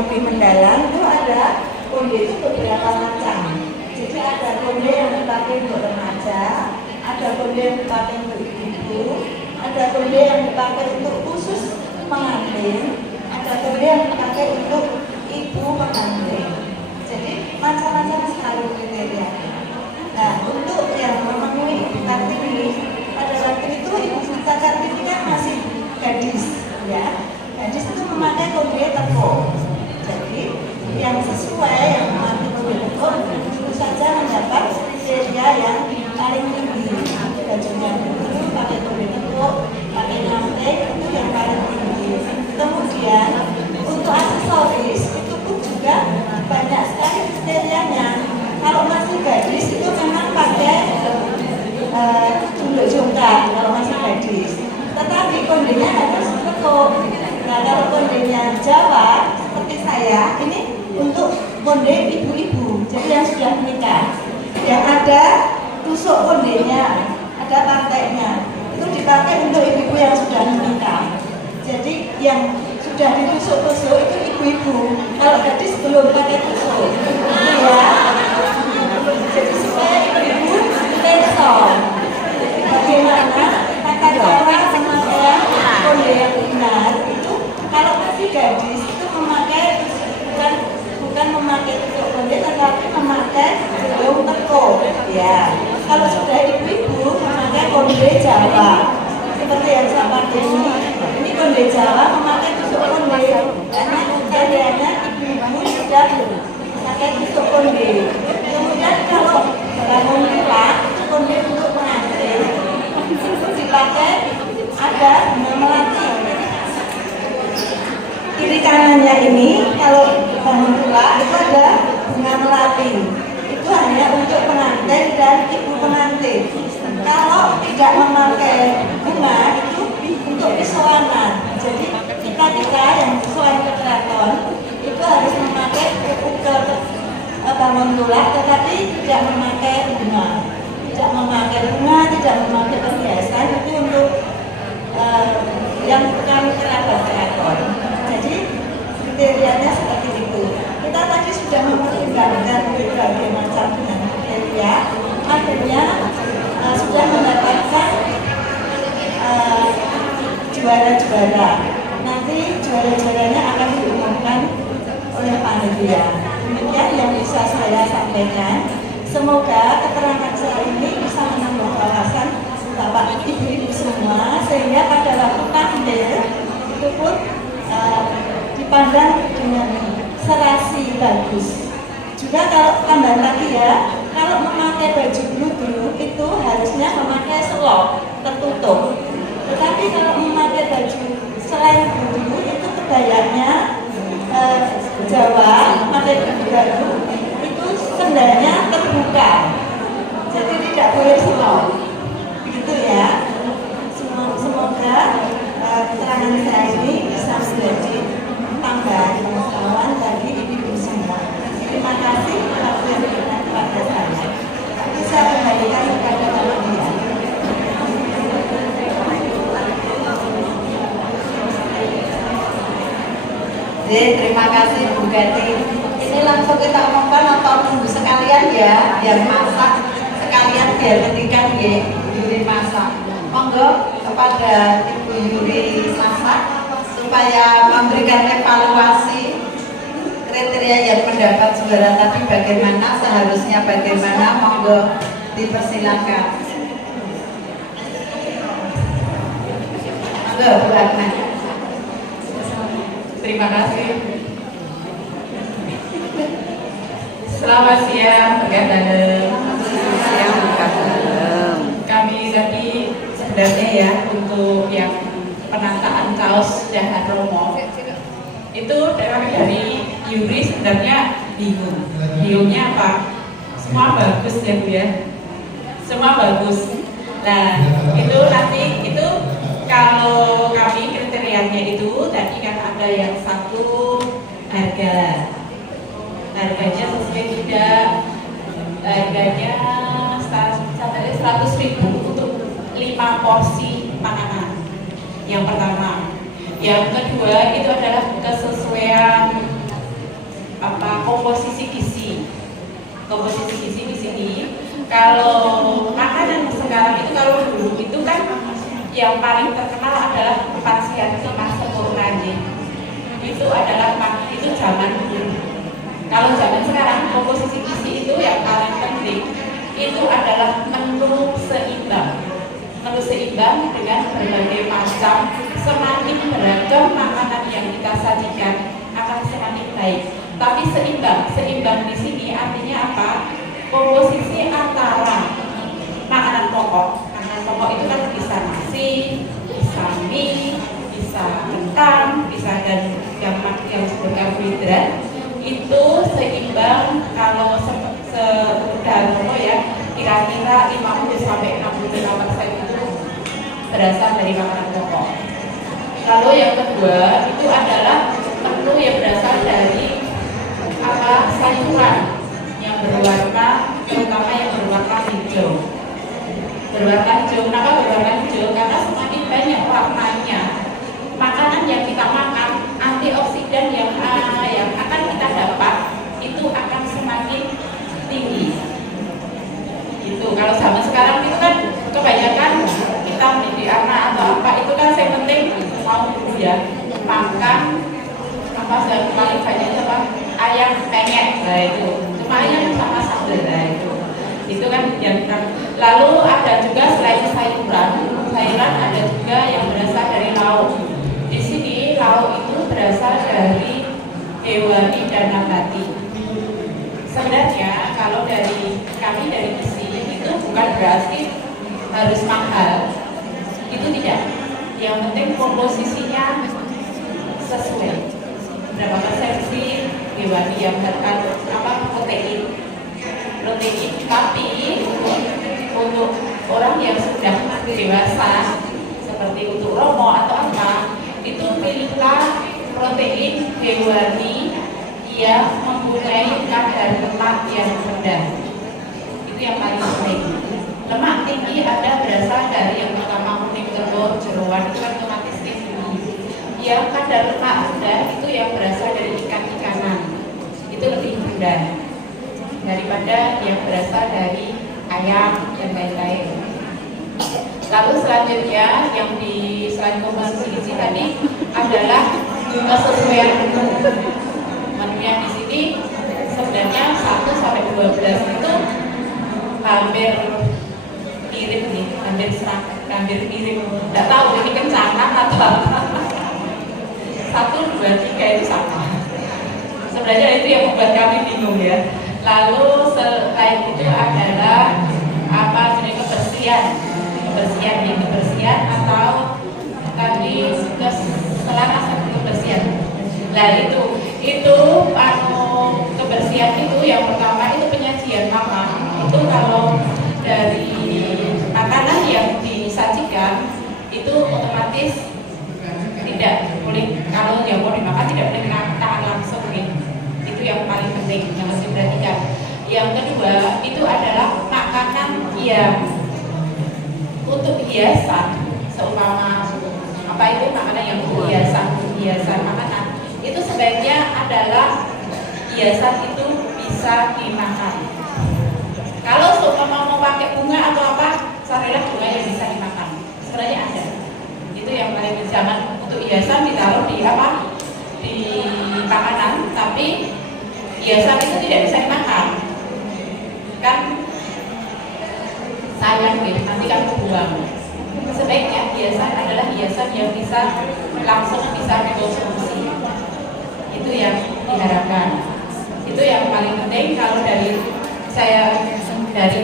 yang lebih mendalam itu ada konde itu beberapa macam. Jadi ada konde yang dipakai untuk remaja, ada konde yang dipakai untuk ibu, ada konde yang dipakai untuk khusus pengantin, ada konde yang dipakai untuk ibu pengantin. Jadi macam-macam sekali kriterianya. Nah, untuk yang memenuhi Kartini, pada waktu itu Ibu Sita Kartini kan masih gadis, ya. Gadis itu memakai konde teko. Jadi yang sesuai yang memakai konde teko tentu saja mendapat kriteria yang paling tinggi. Bajunya itu pakai konde teko, pakai ngantek itu yang paling tinggi. Kemudian untuk aksesoris itu pun juga banyak sekali kriterianya. Kalau masih gadis itu memang pakai tunduk jongkang kalau masih gadis. Tetapi kondenya harus teko. Nah, kalau kondenya Jawa seperti saya, ini untuk konde ibu-ibu, jadi yang sudah menikah, yang ada tusuk kondenya, ada partainya, itu dipakai untuk ibu-ibu yang sudah menikah. Jadi yang sudah ditusuk-tusuk itu ibu-ibu. Kalau gadis belum pakai tusuk, ya. Jadi supaya ibu-ibu perso bagaimana tata cara pemakaian konde yang benar itu. Kalau masih gadis itu memakai bukan memakai tusuk konde, tetapi memakai belum teko, ya. Kalau sudah ibu-ibu memakai konde Jawa seperti yang saya pakai ini konde Jawa memakai tusuk konde karena kriterianya ibu-ibu sudah pakai tusuk konde. Kemudian kalau bangun tilang konde untuk pengantin itu dipakai ada bunga melati. Kiri kanannya ini kalau bangun tilang itu ada bunga melati. Itu hanya untuk pengantin dan ibu pengantin. Kalau tidak memakai bunga itu untuk pesoanan. Jadi kita yang pesoan ke keraton itu harus memakai ukel bangun tulang, tetapi tidak memakai bunga, tidak memakai perhiasan itu untuk yang bukan kerabat keraton. Jadi kriterianya seperti itu. Kita tadi sudah mempertimbangkan berbagai macam dengan kriteria, akhirnya sudah mendapatkan juara-juara. Nanti juara-juaranya akan diumumkan oleh panitia. Demikian yang bisa saya sampaikan. Semoga keterangan saya ini bisa menambah wawasan Bapak Ibu-ibu semua, sehingga pada waktu tampil itu pun dipandang dengan serasi bagus. Juga kalau tambah lagi ya, kalau memakai baju bludru itu harusnya memakai selop tertutup. Tetapi kalau memakai baju selain bludru itu kebayanya Jawa, pakai baju itu sendalnya terbuka, jadi tidak boleh selop, begitu ya. Semoga keterangan saya ini bisa menjadi tambahan pengetahuan bagi ibu semua. Terima kasih waktu yang diberikan kepada saya. Bisa kembalikan kepada panitia. Terima kasih Bu Gati. Ini langsung kita omongkan atau tunggu sekalian ya, biar masak sekalian biar ketika Yuri masak. Monggo kepada Ibu Yuri masak supaya memberikan evaluasi kriteria yang mendapat juara tadi bagaimana, seharusnya bagaimana. Monggo dipersilakan. Monggo Bu Ahmad. Terima kasih. Selamat siang, Bukan Dalem. Siang Bukan Dalem. Kami tadi sebenarnya ya untuk yang penataan kaos Dahan Romo itu dari Yuri sebenarnya bingungnya apa? Semua bagus ya Bu ya, semua bagus. Nah itu nanti itu kalau kami kriterianya itu tadi kan ada yang satu harganya sesuai tidak, harganya standarnya 100.000 untuk 5 porsi makanan. Yang pertama, yang kedua itu adalah kesesuaian komposisi gizi. Komposisi gizi di sini, kalau makanan sekarang itu, kalau dulu itu kan yang paling terkenal adalah 4 sehat 5 sempurna. Itu adalah itu zaman dulu. Kalau zaman sekarang komposisi gizi itu yang paling penting itu adalah menu seimbang. Menu seimbang dengan berbagai macam, semakin beragam makanan yang kita sajikan akan semakin baik. Tapi seimbang di sini artinya apa? Komposisi antara makanan pokok. Makanan pokok itu kan bisa nasi, bisa mie, bisa kentang, bisa dan yang karbohidrat. Itu seimbang kalau Darmo ya, kira-kira 50 sampai 65% itu berasal dari makanan pokok. Lalu yang kedua itu adalah menu yang berasal dari sayuran yang berwarna, terutama yang berwarna hijau. Berwarna hijau, kenapa berwarna hijau? Karena semakin banyak warnanya makanan yang kita makan, antioksidan yang akan kita dapat itu akan semakin tinggi. Itu kalau zaman sekarang itu kan kebanyakan kita di anak atau apa itu kan yang penting mau ya makan apa paling banyak itu apa ayam penyet, nah itu cuma ayam sama sambal, nah itu kan yang lalu ada juga selain sayuran ada juga yang berasal dari lauk. Di sini lauk itu berasal dari hewani dan nabati. Sebenarnya kalau dari kami dari gizi itu bukan berarti harus mahal, itu tidak. Yang penting komposisinya sesuai. Berapa persen sih hewani yang terkandung protein. Tapi untuk orang yang sudah dewasa seperti untuk Romo atau apa, itu pilihlah protein hewani yang mempunyai kadar lemak yang rendah. Itu yang paling penting. Lemak tinggi ada berasal dari yang pertama kuning telur, jeroan, itu kan otomatis tinggi. Yang kadar lemak rendah itu yang berasal dari ikan-ikanan, itu lebih rendah daripada yang berasal dari ayam dan lain-lain. Lalu selanjutnya yang di selain komposisi gizi tadi adalah kesesuaian menu. Menunya di sini sebenarnya 1 sampai 12 itu hampir mirip nih, hampir mirip. Tidak tahu ini kencangan atau apa. 1, 2, 3 itu sama. Sebenarnya itu yang membuat kami bingung ya. Lalu selain itu adalah apa jenis kebersihan atau tadi keselarasan kebersihan. Nah itu kebersihan itu yang pertama itu penyajian makan. Itu kalau dari makanan yang disajikan itu otomatis tidak boleh, kalau yang mau dimakan tidak boleh kena tangan langsung nih. Itu yang paling penting yang harus diperhatikan. Yang kedua itu adalah makanan yang untuk hiasan, seumpama apa itu makanan yang hiasan makanan itu sebaiknya adalah hiasan itu bisa dimakan. Kalau seumpama mau pakai bunga atau apa, carilah bunga yang bisa dimakan. Sebenarnya ada. Itu yang paling zaman untuk hiasan ditaruh di makanan, tapi hiasan itu tidak bisa dimakan. Kan sayang nih, nanti kan buang. Sebaiknya hiasan adalah hiasan yang langsung bisa dikonsumsi. Itu yang diharapkan. Itu yang paling penting. Kalau dari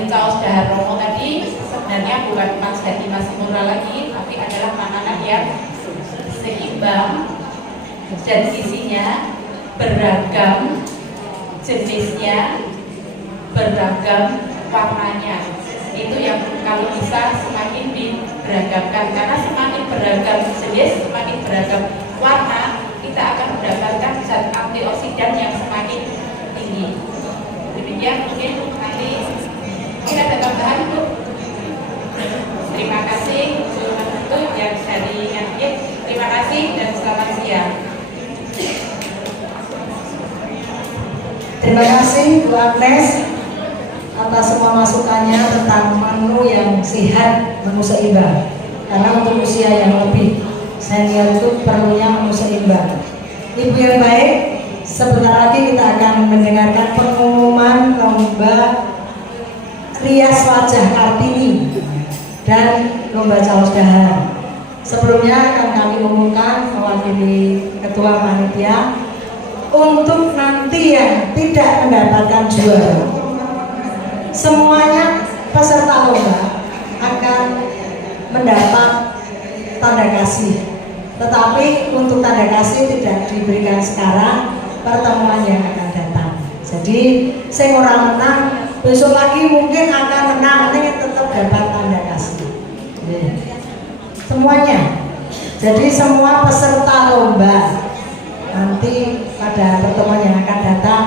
Caos Dahar Romo tadi sebenarnya bukan 4 sehat 5 sempurna lagi, tapi adalah makanan yang seimbang dan gizinya beragam, jenisnya beragam, warnanya. Itu yang kalau bisa semakin diberagamkan, karena semakin beragam jenis, semakin beragam warna, kita akan mendapatkan zat antioksidan yang semakin tinggi. Demikian mungkin nanti kita ada tambahan Bu. Terima kasih untuk yang dari Ngadien. Terima kasih dan selamat siang. Terima kasih Bu Agnes atas semua masukannya tentang menu yang sehat, menu seimbang. Karena untuk usia yang lebih senior itu perlunya menu seimbang. Ibu yang baik, sebentar lagi kita akan mendengarkan pengumuman lomba rias wajah Kartini dan lomba caos dahar. Sebelumnya akan kami umumkan mewakili ketua panitia untuk nanti yang tidak mendapatkan juara, semuanya peserta lomba akan mendapat tanda kasih. Tetapi untuk tanda kasih tidak diberikan sekarang, pertemuan yang akan datang. Jadi saya orang menang, besok lagi mungkin akan menang, ini tetap dapat tanda kasih. Semuanya. Jadi semua peserta lomba nanti pada pertemuan yang akan datang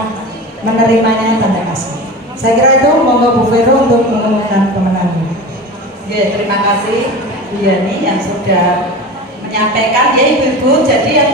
menerimanya tanda kasih. Saya kira itu, monggo Bu Vero untuk mengumumkan pemenangnya. Ya, terima kasih Bu Yani yang sudah menyampaikan ya ibu-ibu. Jadi yang